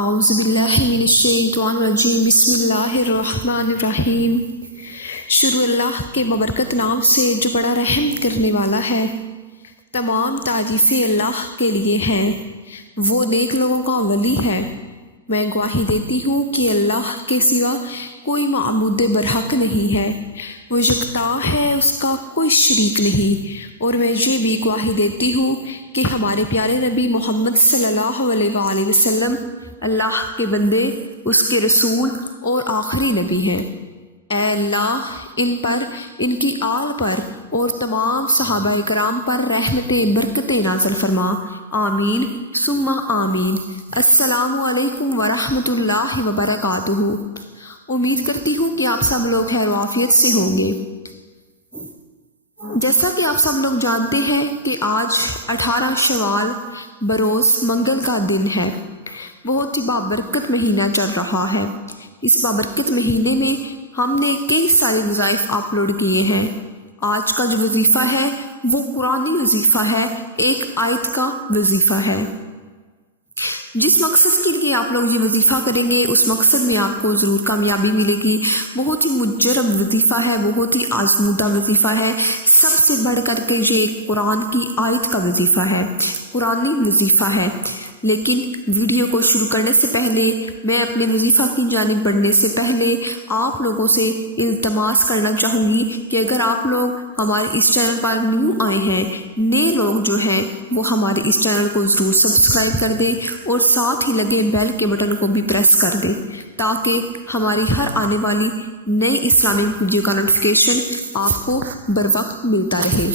اعوذ باللہ من الشیطان الرجیم بسم اللہ الرحمن الرحیم۔ شروع اللہ کے ببرکت نام سے جو بڑا رحم کرنے والا ہے۔ تمام تعریفیں اللہ کے لیے ہیں، وہ نیک لوگوں کا ولی ہے۔ میں گواہی دیتی ہوں کہ اللہ کے سوا کوئی معبود برحق نہیں ہے، وہ یکتا ہے، اس کا کوئی شریک نہیں۔ اور میں یہ بھی گواہی دیتی ہوں کہ ہمارے پیارے نبی محمد صلی اللہ علیہ وآلہ وسلم اللہ کے بندے، اس کے رسول اور آخری نبی ہیں۔ اے اللہ، ان پر، ان کی آل پر اور تمام صحابہ کرام پر رحمتیں برکتیں نازل فرما، آمین ثم آمین۔ السلام علیکم ورحمۃ اللہ وبرکاتہ۔ امید کرتی ہوں کہ آپ سب لوگ خیر و عافیت سے ہوں گے۔ جیسا کہ آپ سب لوگ جانتے ہیں کہ آج 18 شوال بروز منگل کا دن ہے۔ بہت ہی بابرکت مہینہ چل رہا ہے۔ اس بابرکت مہینے میں ہم نے کئی سارے وظائف اپلوڈ کیے ہیں۔ آج کا جو وظیفہ ہے وہ قرآنی وظیفہ ہے، ایک آیت کا وظیفہ ہے۔ جس مقصد کے لیے آپ لوگ یہ وظیفہ کریں گے اس مقصد میں آپ کو ضرور کامیابی ملے گی۔ بہت ہی مجرب وظیفہ ہے، بہت ہی آزمودہ وظیفہ ہے۔ سب سے بڑھ کر کے یہ ایک قرآن کی آیت کا وظیفہ ہے، قرآنی وظیفہ ہے۔ لیکن ویڈیو کو شروع کرنے سے پہلے میں اپنے وظیفہ کی جانب بڑھنے سے پہلے آپ لوگوں سے التماس کرنا چاہوں گی کہ اگر آپ لوگ ہمارے اس چینل پر نیو آئے ہیں، نئے لوگ جو ہیں وہ ہمارے اس چینل کو ضرور سبسکرائب کر دیں اور ساتھ ہی لگے بیل کے بٹن کو بھی پریس کر دیں تاکہ ہماری ہر آنے والی نئی اسلامک ویڈیو کا نوٹیفیکیشن آپ کو بر وقت ملتا رہے۔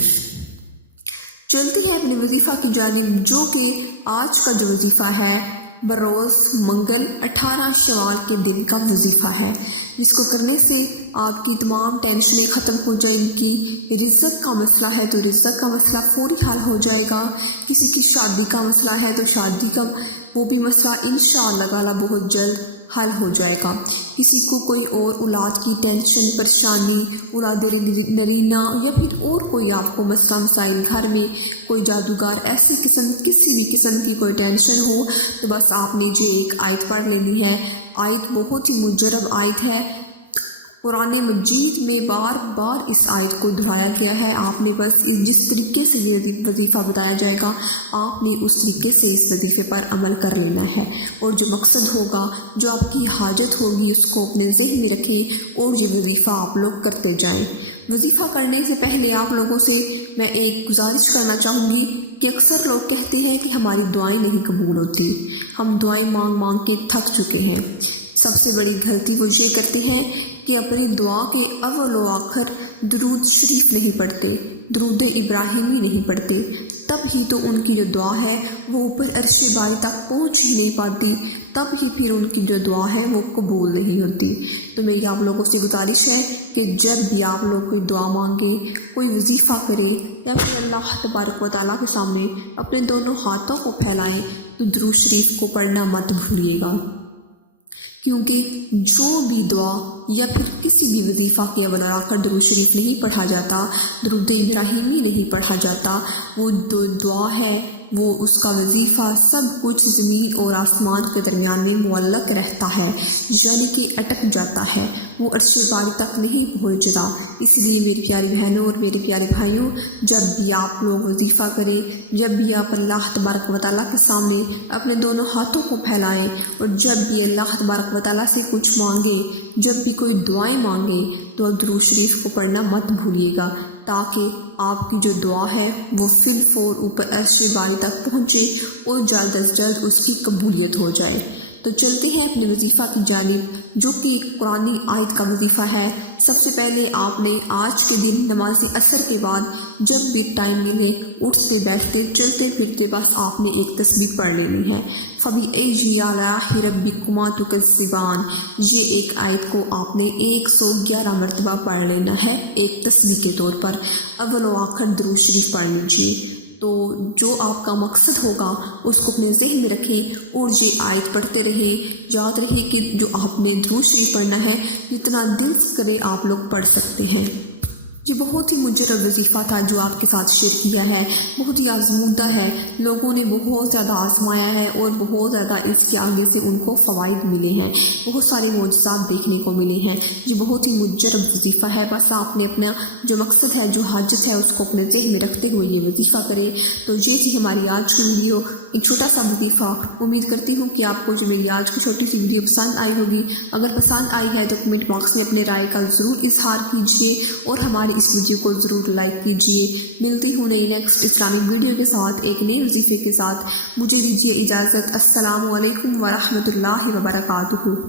چلتے ہیں اپنے وظیفہ کی جانب، جو کہ آج کا جو وظیفہ ہے بروز منگل 18 شوال کے دن کا وظیفہ ہے، جس کو کرنے سے آپ کی تمام ٹینشنیں ختم ہو جائیں گی۔ رزق کا مسئلہ ہے تو رزق کا مسئلہ فوری حل ہو جائے گا۔ کسی کی شادی کا مسئلہ ہے تو شادی کا وہ بھی مسئلہ انشاءاللہ تعالی بہت جلد حل ہو جائے گا۔ کسی کو کوئی اور اولاد کی ٹینشن، پریشانی، اولاد نرینہ یا پھر اور کوئی آپ کو مسئلہ مسائل، گھر میں کوئی جادوگر، ایسی قسم کسی بھی قسم کی کوئی ٹینشن ہو تو بس آپ نے یہ ایک آیت پڑھ لینی ہے۔ آیت بہت ہی مجرب آیت ہے، قرآن مجید میں بار بار اس آیت کو دہرایا گیا ہے۔ آپ نے بس جس طریقے سے یہ وظیفہ بتایا جائے گا آپ نے اس طریقے سے اس وظیفے پر عمل کر لینا ہے، اور جو مقصد ہوگا، جو آپ کی حاجت ہوگی، اس کو اپنے ذہن میں رکھیں اور یہ وظیفہ آپ لوگ کرتے جائیں۔ وظیفہ کرنے سے پہلے آپ لوگوں سے میں ایک گزارش کرنا چاہوں گی کہ اکثر لوگ کہتے ہیں کہ ہماری دعائیں نہیں قبول ہوتی، ہم دعائیں مانگ مانگ کے تھک چکے ہیں۔ سب سے بڑی غلطی وہ یہ کرتے ہیں کہ اپنی دعا کے اول و آخر درود شریف نہیں پڑھتے، درود ابراہیمی نہیں پڑھتے، تب ہی تو ان کی جو دعا ہے وہ اوپر عرش باری تک پہنچ ہی نہیں پاتی، تب ہی پھر ان کی جو دعا ہے وہ قبول نہیں ہوتی۔ تو میری آپ لوگوں سے گزارش ہے کہ جب بھی آپ لوگ کوئی دعا مانگے، کوئی وظیفہ کرے یا پھر اللہ تبارک و تعالیٰ کے سامنے اپنے دونوں ہاتھوں کو پھیلائیں تو درود شریف کو پڑھنا مت بھولیے گا، کیونکہ جو بھی دعا یا پھر کسی بھی وظیفہ کے اول آخر درود شریف نہیں پڑھا جاتا، درود ابراہیمی نہیں پڑھا جاتا، وہ دعا ہے، وہ اس کا وظیفہ سب کچھ زمین اور آسمان کے درمیان میں معلق رہتا ہے، یعنی کہ اٹک جاتا ہے، وہ عرش باری تک نہیں پہنچتا۔ اس لیے میری پیاری بہنوں اور میرے پیارے بھائیوں، جب بھی آپ لوگ وظیفہ کریں، جب بھی آپ اللہ تبارک و تعالیٰ کے سامنے اپنے دونوں ہاتھوں کو پھیلائیں اور جب بھی اللہ تبارک و تعالیٰ سے کچھ مانگے، جب بھی کوئی دعائیں مانگے تو درود شریف کو پڑھنا مت بھولیے گا، تاکہ آپ کی جو دعا ہے وہ فی الفور اوپر عرش باری تک پہنچے اور جلد از جلد اس کی قبولیت ہو جائے۔ تو چلتے ہیں اپنے وظیفہ کی جانب، جو کہ ایک قرآنی آیت کا وظیفہ ہے۔ سب سے پہلے آپ نے آج کے دن نماز عصر کے بعد جب بھی ٹائم ملے، اٹھتے بیٹھتے چلتے پھرتے بس آپ نے ایک تسبیح پڑھ لینی ہے، فَبِأَيِّ آلَاءِ رَبِّكُمَا تُكَذِّبَانِ۔ یہ ایک آیت کو آپ نے 111 مرتبہ پڑھ لینا ہے ایک تسبیح کے طور پر، اول و آخر درود شریف پڑھ لیجیے۔ تو جو آپ کا مقصد ہوگا اس کو اپنے ذہن میں رکھیں اور یہ آیت پڑھتے رہیں۔ یاد رہے کہ جو آپ نے درود شریف پڑھنا ہے جتنا دل سے کرے آپ لوگ پڑھ سکتے ہیں۔ یہ بہت ہی مجرب وظیفہ تھا جو آپ کے ساتھ شیئر کیا ہے، بہت ہی آزمودہ ہے، لوگوں نے بہت زیادہ آزمایا ہے اور بہت زیادہ اس کے آگے سے ان کو فوائد ملے ہیں، بہت سارے معجزات دیکھنے کو ملے ہیں۔ یہ بہت ہی مجرب وظیفہ ہے، بس آپ نے اپنا جو مقصد ہے، جو حاجت ہے، اس کو اپنے ذہن میں رکھتے ہوئے یہ وظیفہ کرے۔ تو یہ تھی ہماری آج کی ویڈیو، ایک چھوٹا سا وظیفہ۔ امید کرتی ہوں کہ آپ کو جو میری آج کی چھوٹی سی ویڈیو پسند آئی ہوگی۔ اگر پسند آئی ہے تو کمنٹ باکس میں اپنے رائے کا ضرور اظہار کیجیے اور ہماری اس ویڈیو کو ضرور لائک کیجیے۔ ملتی ہوں نئی نیکسٹ اسلامک ویڈیو کے ساتھ، ایک نئے وظیفے کے ساتھ۔ مجھے دیجیے اجازت۔ السلام علیکم ورحمۃ اللہ وبرکاتہ۔